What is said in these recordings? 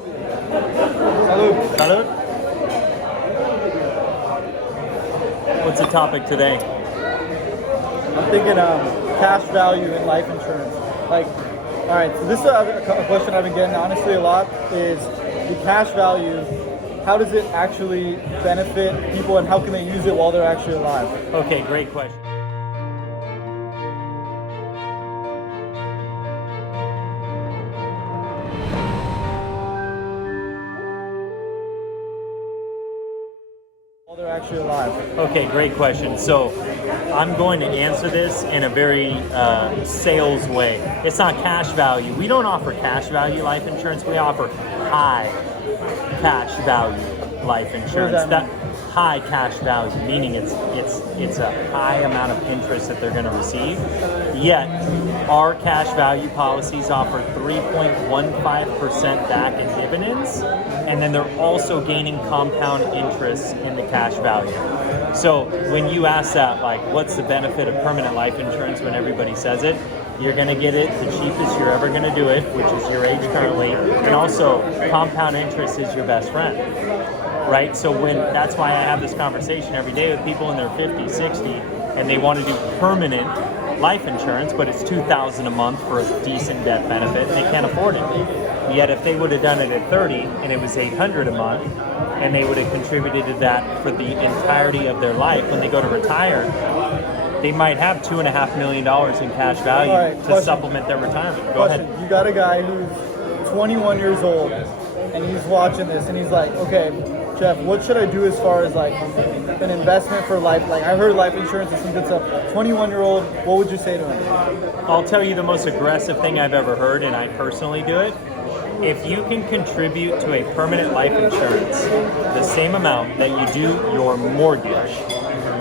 Salud. Salud. What's the topic today? I'm thinking cash value in life insurance. Like, all right, so this is a question I've been getting honestly a lot is the cash value. How does it actually benefit people and how can they use it while they're actually alive? Okay, great question. While they're actually alive. Okay, great question. So I'm going to answer this in a very sales way. It's not cash value. We don't offer cash value life insurance. We offer high cash value life insurance. That high cash value, meaning it's a high amount of interest that they're going to receive. Yet our cash value policies offer 3.15% back in dividends, and then they're also gaining compound interest in the cash value. So when you ask that, like, what's the benefit of permanent life insurance when everybody says it, you're going to get it the cheapest you're ever going to do it, which is your age currently, and also compound interest is your best friend. Right? So that's why I have this conversation every day with people in their 50, 60, and they want to do permanent life insurance, but it's $2,000 a month for a decent death benefit, and they can't afford it. Yet if they would have done it at 30 and it was $800 a month, and they would have contributed to that for the entirety of their life, when they go to retire, they might have $2.5 million in cash value to supplement their retirement. Go ahead. You got a guy who's 21 years old, and he's watching this, and he's like, okay, Jeff, what should I do as far as like an investment for life? Like I heard life insurance is some good stuff. 21-year-old, what would you say to him? I'll tell you the most aggressive thing I've ever heard, and I personally do it. If you can contribute to a permanent life insurance the same amount that you do your mortgage,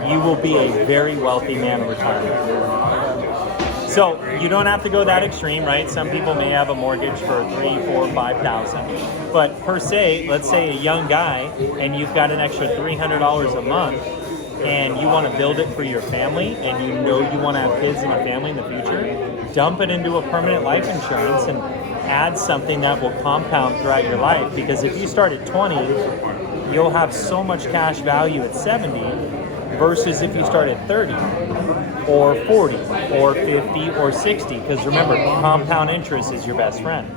you will be a very wealthy man in retirement. So you don't have to go that extreme, right? Some people may have a mortgage for $3,000, $4,000, $5,000. But per se, let's say a young guy and you've got an extra $300 a month and you want to build it for your family and you know you want to have kids and a family in the future, dump it into a permanent life insurance and add something that will compound throughout your life. Because if you start at 20, you'll have so much cash value at 70 versus if you start at 30 or 40 or 50 or 60, because remember, compound interest is your best friend.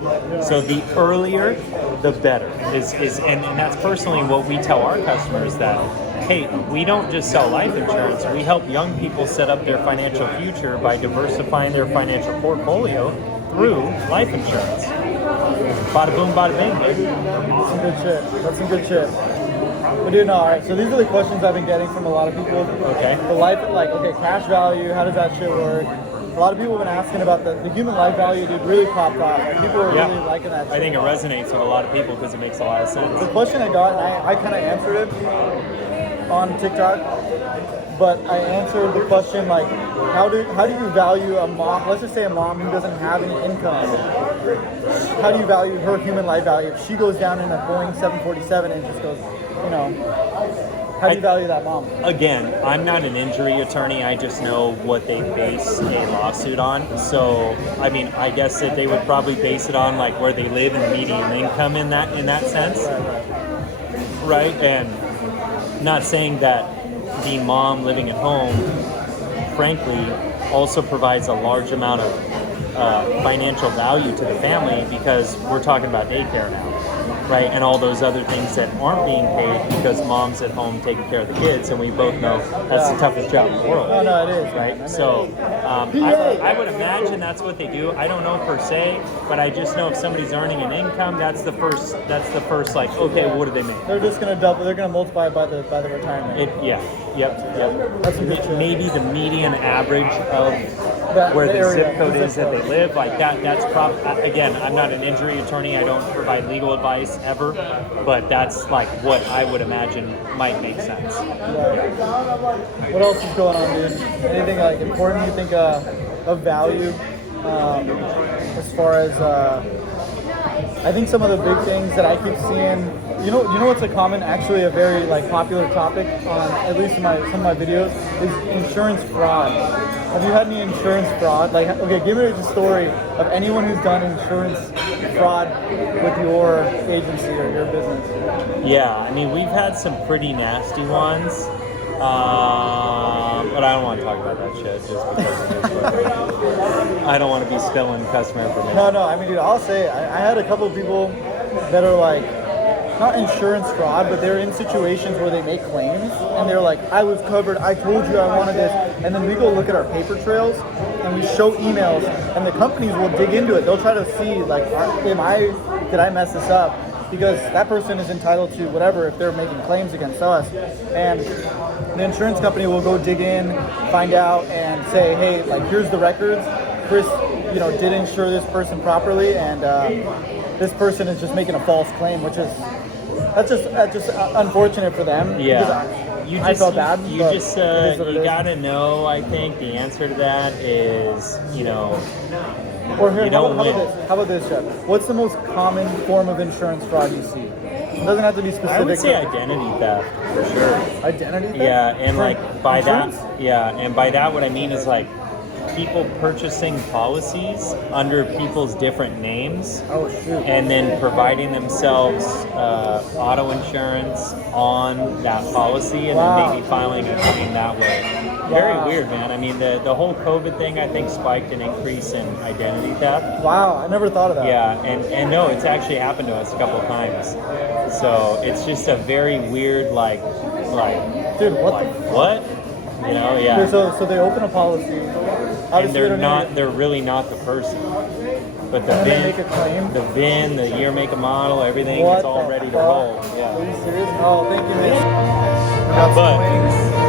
So the earlier the better and that's personally what we tell our customers, that hey, we don't just sell life insurance, we help young people set up their financial future by diversifying their financial portfolio through life insurance. Bada boom, bada bing, baby. That's some good shit. That's some good shit. But dude, no, all right. So these are the questions I've been getting from a lot of people. Okay. The life, like, okay, cash value. How does that shit work? A lot of people have been asking about the human life value. Dude, really popped off. Like, people are really liking that shit. I think it resonates with a lot of people because it makes a lot of sense. The question I got, and I kind of answered it on TikTok, but I answered the question like, how do you value a mom? Let's just say a mom who doesn't have any income. How do you value her human life value if she goes down in a Boeing 747 and just goes, you know, how do you value that mom? Again, I'm not an injury attorney. I just know what they base a lawsuit on. So, I mean, I guess that they would probably base it on like where they live and median income in that sense, right? And not saying that the mom living at home, frankly, also provides a large amount of financial value to the family, because we're talking about daycare now, right? And all those other things that aren't being paid because mom's at home taking care of the kids, and we both know that's the toughest job in the world. Oh, no, it is. Right? So I would imagine that's what they do. I don't know per se, but I just know if somebody's earning an income, that's the first like, okay, well, what do they make? They're just gonna double. They're gonna multiply it by the retirement. Yep. That's a good shit. Maybe the median average of where the area, zip code is that they live, like that's again, I'm not an injury attorney, I don't provide legal advice ever, but that's like what I would imagine might make sense. What else is going on, dude? Anything like important you think of value as far as I think some of the big things that I keep seeing, you know what's a common, actually a very like popular topic on at least in some of my videos is insurance fraud. Have you had any insurance fraud? Like, okay, give me a story of anyone who's done insurance fraud with your agency or your business? Yeah, I mean, we've had some pretty nasty ones, but I don't want to talk about that shit just because it is what it is. I don't want to be spilling customer information. No, I mean, dude, I'll say I had a couple of people that are like, not insurance fraud, but they're in situations where they make claims and they're like, I was covered, I told you I wanted this, and then we go look at our paper trails and we show emails, and the companies will dig into it. They'll try to see like, did I mess this up? Because that person is entitled to whatever if they're making claims against us, and the insurance company will go dig in, find out, and say, hey, like, here's the records. Chris, did insure this person properly, and this person is just making a false claim, which is that's just unfortunate for them. Yeah, I felt bad. You but just it is what it you is. gotta know. I think the answer to that is Or here, you how don't about win. this? How about this, Jeff? What's the most common form of insurance fraud you see? It doesn't have to be specific. I would say identity theft for sure. Identity theft? Yeah, and For like by insurance? that, and by that what I mean is like people purchasing policies under people's different names. Oh shoot. And then providing themselves auto insurance on that policy, and Wow. then maybe filing a claim that way. Very Wow. weird, man. I mean, the whole COVID thing, I think, spiked an increase in identity theft. Wow, I never thought of that. Yeah, and no, it's actually happened to us a couple of times. So it's just a very weird, like, Dude, what like the what? Yeah. Dude, so they open a policy. And Obviously, they're they don't not. even- They're really not the person. But the And then they VIN, make a claim? the VIN, the year, make, and model, everything What is all the ready to fuck? roll. Yeah. Are you serious? Oh, thank you, man. We got some But wings.